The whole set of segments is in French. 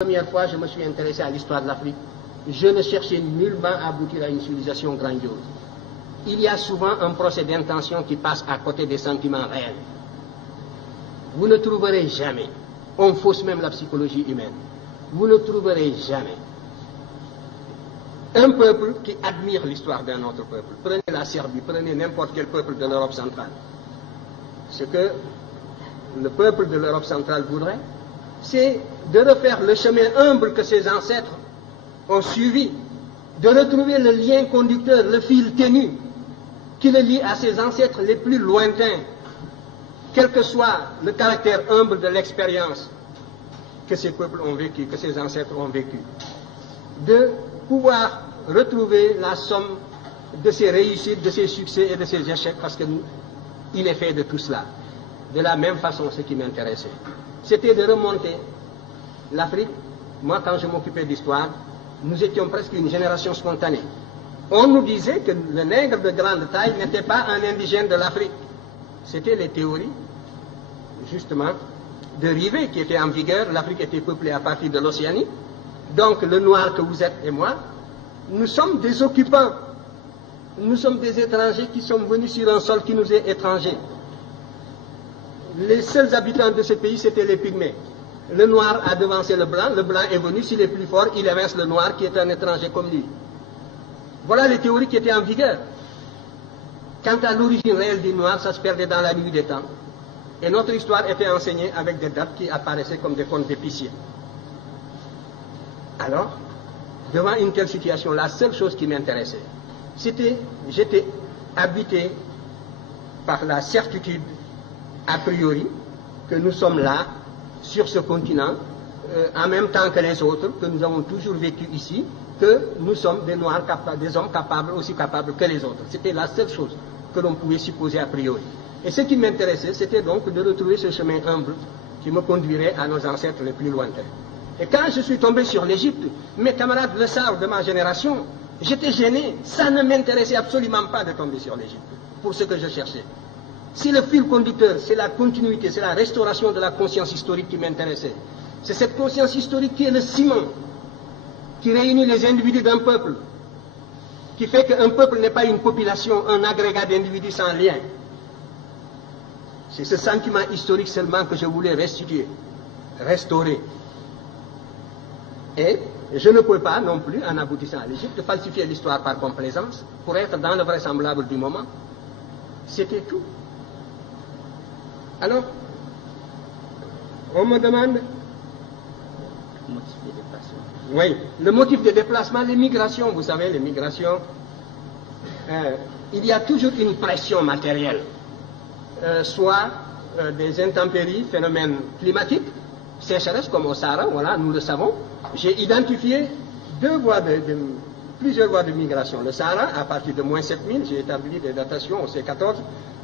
La première fois, je me suis intéressé à l'histoire de l'Afrique. Je ne cherchais nullement à aboutir à une civilisation grandiose. Il y a souvent un procès d'intention qui passe à côté des sentiments réels. Vous ne trouverez jamais, on fausse même la psychologie humaine, vous ne trouverez jamais un peuple qui admire l'histoire d'un autre peuple. Prenez la Serbie, prenez n'importe quel peuple de l'Europe centrale. Ce que le peuple de l'Europe centrale voudrait, c'est de refaire le chemin humble que ses ancêtres ont suivi, de retrouver le lien conducteur, le fil ténu qui le lie à ses ancêtres les plus lointains, quel que soit le caractère humble de l'expérience que ces peuples ont vécu, que ces ancêtres ont vécu, de pouvoir retrouver la somme de ses réussites, de ses succès et de ses échecs, parce qu'il est fait de tout cela. De la même façon, ce qui m'intéressait, c'était de remonter l'Afrique. Moi, quand je m'occupais d'histoire, nous étions presque une génération spontanée. On nous disait que le nègre de grande taille n'était pas un indigène de l'Afrique. C'était les théories, justement, de Rivet qui étaient en vigueur. L'Afrique était peuplée à partir de l'Océanie. Donc, le noir que vous êtes et moi, nous sommes des occupants. Nous sommes des étrangers qui sommes venus sur un sol qui nous est étranger. Les seuls habitants de ce pays, c'était les Pygmées. Le noir a devancé le blanc est venu, s'il est plus fort, il évince le noir qui est un étranger comme lui. Voilà les théories qui étaient en vigueur. Quant à l'origine réelle du noir, ça se perdait dans la nuit des temps. Et notre histoire était enseignée avec des dates qui apparaissaient comme des contes d'épiciers. Alors, devant une telle situation, la seule chose qui m'intéressait, c'était, j'étais habité par la certitude, a priori, que nous sommes là, sur ce continent, en même temps que les autres, que nous avons toujours vécu ici, que nous sommes des Noirs capables, des hommes capables, aussi capables que les autres. C'était la seule chose que l'on pouvait supposer a priori. Et ce qui m'intéressait, c'était donc de retrouver ce chemin humble qui me conduirait à nos ancêtres les plus lointains. Et quand je suis tombé sur l'Égypte, mes camarades le savent de ma génération, j'étais gêné. Ça ne m'intéressait absolument pas de tomber sur l'Égypte, pour ce que je cherchais. Si le fil conducteur, c'est la continuité, c'est la restauration de la conscience historique qui m'intéressait. C'est cette conscience historique qui est le ciment, qui réunit les individus d'un peuple, qui fait qu'un peuple n'est pas une population, un agrégat d'individus sans lien. C'est ce sentiment historique seulement que je voulais restituer, restaurer. Et je ne peux pas non plus, en aboutissant à l'Égypte, falsifier l'histoire par complaisance pour être dans le vraisemblable du moment. C'était tout. Alors, on me demande... Motif de déplacement. Oui, le motif de déplacement, les migrations, vous savez, les migrations, il y a toujours une pression matérielle, soit des intempéries, phénomènes climatiques, sécheresse comme au Sahara, voilà, nous le savons. J'ai identifié plusieurs voies de migration. Le Sahara, à partir de moins 7000, j'ai établi des datations au C14,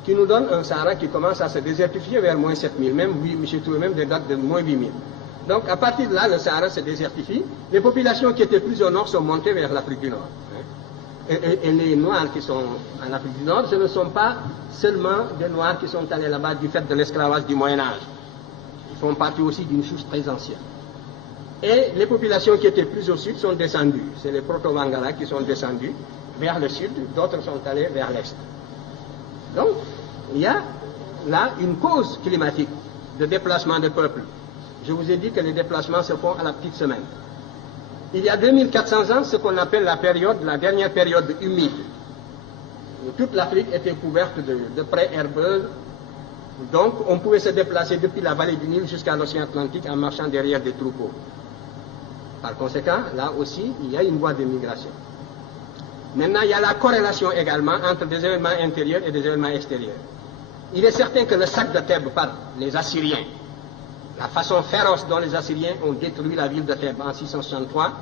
qui nous donne un Sahara qui commence à se désertifier vers moins 7000, même, oui, j'ai trouvé même des dates de moins 8000. Donc, à partir de là, le Sahara se désertifie. Les populations qui étaient plus au nord sont montées vers l'Afrique du Nord. Et les Noirs qui sont en Afrique du Nord, ce ne sont pas seulement des Noirs qui sont allés là-bas du fait de l'esclavage du Moyen-Âge. Ils font partie aussi d'une souche très ancienne. Et les populations qui étaient plus au sud sont descendues. C'est les Proto-Wangara qui sont descendus vers le sud, d'autres sont allés vers l'est. Donc, il y a là une cause climatique de déplacement de peuples. Je vous ai dit que les déplacements se font à la petite semaine. Il y a 2400 ans, ce qu'on appelle la dernière période humide. Toute l'Afrique était couverte de prés herbeuses. Donc, on pouvait se déplacer depuis la vallée du Nil jusqu'à l'océan Atlantique en marchant derrière des troupeaux. Par conséquent, là aussi, il y a une voie de migration. Maintenant, il y a la corrélation également entre des événements intérieurs et des événements extérieurs. Il est certain que le sac de Thèbes par les Assyriens, la façon féroce dont les Assyriens ont détruit la ville de Thèbes en 663,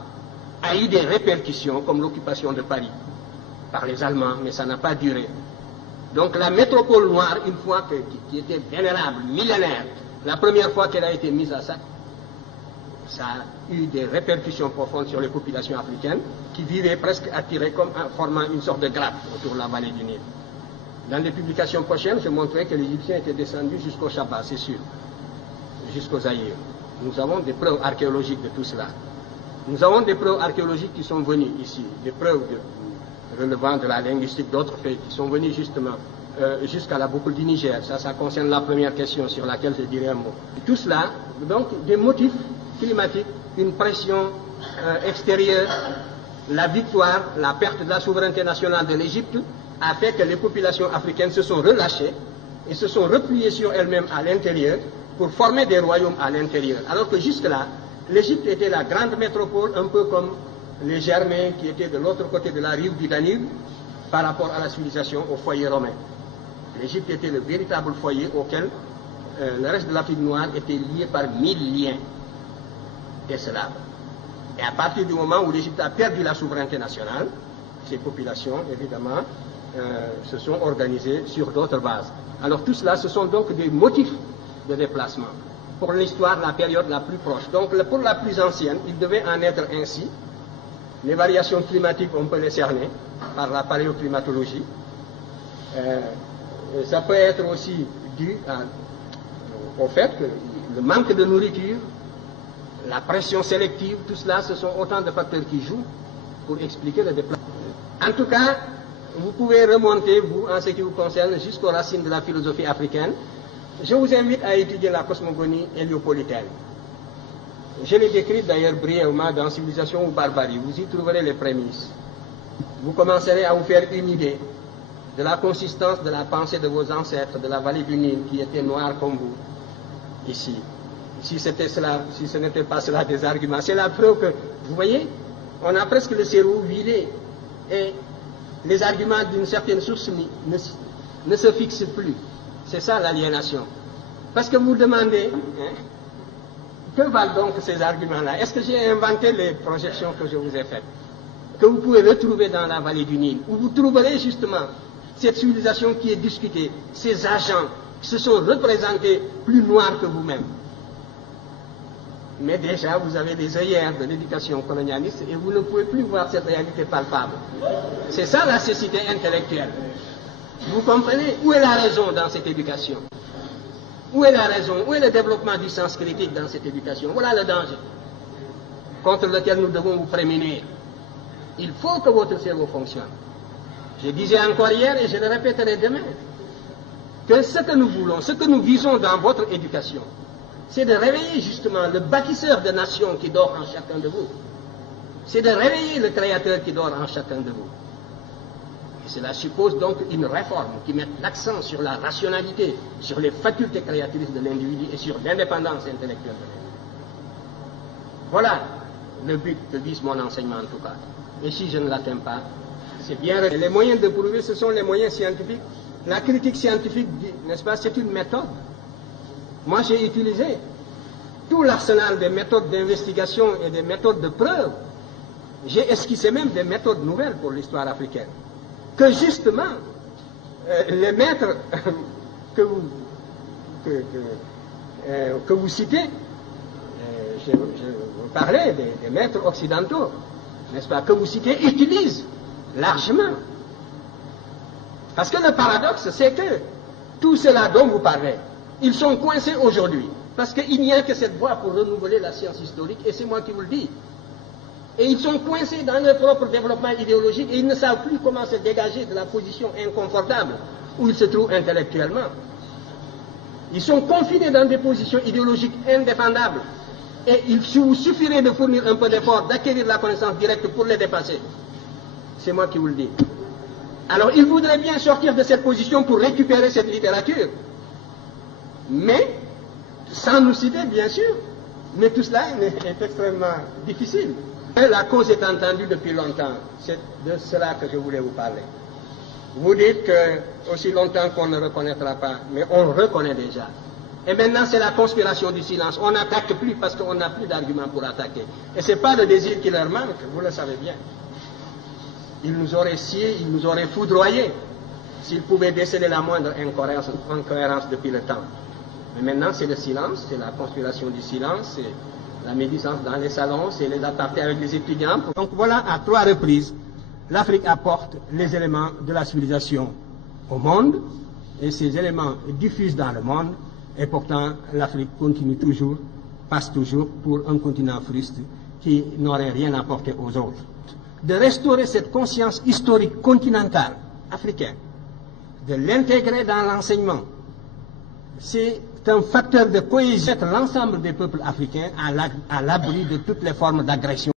a eu des répercussions comme l'occupation de Paris par les Allemands, mais ça n'a pas duré. Donc la métropole noire, une fois qui était vénérable, millénaire, la première fois qu'elle a été mise à sac, ça a eu des répercussions profondes sur les populations africaines qui vivaient presque attirées comme en formant une sorte de grappe autour de la vallée du Nil. Dans les publications prochaines, je montrerai que les Égyptiens étaient descendus jusqu'au Shabbat, c'est sûr, jusqu'au Zaïre. Nous avons des preuves archéologiques de tout cela. Nous avons des preuves archéologiques qui sont venues ici, des preuves relevant de la linguistique, d'autres faits qui sont venus justement jusqu'à la boucle du Niger. Ça concerne la première question sur laquelle je dirai un mot. Tout cela, donc, des motifs climatiques, une pression extérieure, la victoire, la perte de la souveraineté nationale de l'Égypte a fait que les populations africaines se sont relâchées et se sont repliées sur elles-mêmes à l'intérieur pour former des royaumes à l'intérieur. Alors que jusque-là, l'Égypte était la grande métropole, un peu comme les Germains qui étaient de l'autre côté de la rive du Danube par rapport à la civilisation, au foyer romain. L'Égypte était le véritable foyer auquel le reste de l'Afrique noire était lié par 1000 liens d'esclaves. Et à partir du moment où l'Égypte a perdu la souveraineté nationale, ces populations, évidemment, se sont organisées sur d'autres bases. Alors tout cela, ce sont donc des motifs de déplacement. Pour l'histoire, la période la plus proche. Donc pour la plus ancienne, il devait en être ainsi. Les variations climatiques, on peut les cerner par la paléoclimatologie. Ça peut être aussi dû au fait que le manque de nourriture, la pression sélective, tout cela, ce sont autant de facteurs qui jouent pour expliquer le déplacement. En tout cas, vous pouvez remonter, vous, en ce qui vous concerne, jusqu'aux racines de la philosophie africaine. Je vous invite à étudier la cosmogonie héliopolitaine. Je l'ai décrite d'ailleurs brièvement dans Civilisation ou Barbarie. Vous y trouverez les prémices. Vous commencerez à vous faire une idée de la consistance de la pensée de vos ancêtres de la vallée du Nil qui étaient noirs comme vous, ici. Si c'était cela, si ce n'était pas cela des arguments, c'est la preuve que, vous voyez, on a presque le cerveau vidé et les arguments d'une certaine source ne se fixent plus. C'est ça l'aliénation. Parce que vous demandez, que valent donc ces arguments-là? Est-ce que j'ai inventé les projections que je vous ai faites, que vous pouvez retrouver dans la vallée du Nil, où vous trouverez justement cette civilisation qui est discutée, ces agents qui se sont représentés plus noirs que vous-même. Mais déjà, vous avez des œillères de l'éducation colonialiste et vous ne pouvez plus voir cette réalité palpable. C'est ça la cécité intellectuelle. Vous comprenez? Où est la raison dans cette éducation? Où est la raison? Où est le développement du sens critique dans cette éducation? Voilà le danger contre lequel nous devons vous prémunir. Il faut que votre cerveau fonctionne. Je disais encore hier et je le répéterai demain, que ce que nous voulons, ce que nous visons dans votre éducation, c'est de réveiller justement le bâtisseur de nations qui dort en chacun de vous. C'est de réveiller le créateur qui dort en chacun de vous. Et cela suppose donc une réforme qui mette l'accent sur la rationalité, sur les facultés créatrices de l'individu et sur l'indépendance intellectuelle de l'individu. Voilà le but que vise mon enseignement en tout cas. Et si je ne l'atteins pas, c'est bien. Les moyens de prouver, ce sont les moyens scientifiques. La critique scientifique, n'est-ce pas, c'est une méthode. Moi, j'ai utilisé tout l'arsenal des méthodes d'investigation et des méthodes de preuve. J'ai esquissé même des méthodes nouvelles pour l'histoire africaine. Que justement, les maîtres que vous citez, je vous parlais des maîtres occidentaux, n'est-ce pas, que vous citez, utilisent largement. Parce que le paradoxe, c'est que tout cela dont vous parlez, ils sont coincés aujourd'hui. Parce qu'il n'y a que cette voie pour renouveler la science historique, et c'est moi qui vous le dis. Et ils sont coincés dans leur propre développement idéologique, et ils ne savent plus comment se dégager de la position inconfortable où ils se trouvent intellectuellement. Ils sont confinés dans des positions idéologiques indéfendables. Et il vous suffirait de fournir un peu d'effort, d'acquérir la connaissance directe pour les dépasser. C'est moi qui vous le dis. Alors, ils voudraient bien sortir de cette position pour récupérer cette littérature. Mais, sans nous citer, bien sûr, mais tout cela est extrêmement difficile. Et la cause est entendue depuis longtemps. C'est de cela que je voulais vous parler. Vous dites que aussi longtemps qu'on ne reconnaîtra pas, mais on reconnaît déjà. Et maintenant, c'est la conspiration du silence. On n'attaque plus parce qu'on n'a plus d'arguments pour attaquer. Et ce n'est pas le désir qui leur manque, vous le savez bien. Ils nous auraient sciés, ils nous auraient foudroyés s'ils pouvaient déceler la moindre incohérence depuis le temps. Mais maintenant, c'est le silence, c'est la conspiration du silence, c'est la médisance dans les salons, c'est les apartés avec les étudiants. Donc voilà, à 3 reprises, l'Afrique apporte les éléments de la civilisation au monde, et ces éléments diffusent dans le monde, et pourtant l'Afrique continue toujours passe toujours pour un continent fruste qui n'aurait rien apporté aux autres. De restaurer cette conscience historique continentale africaine, de l'intégrer dans l'enseignement, c'est un facteur de cohésion de l'ensemble des peuples africains à l'abri de toutes les formes d'agression.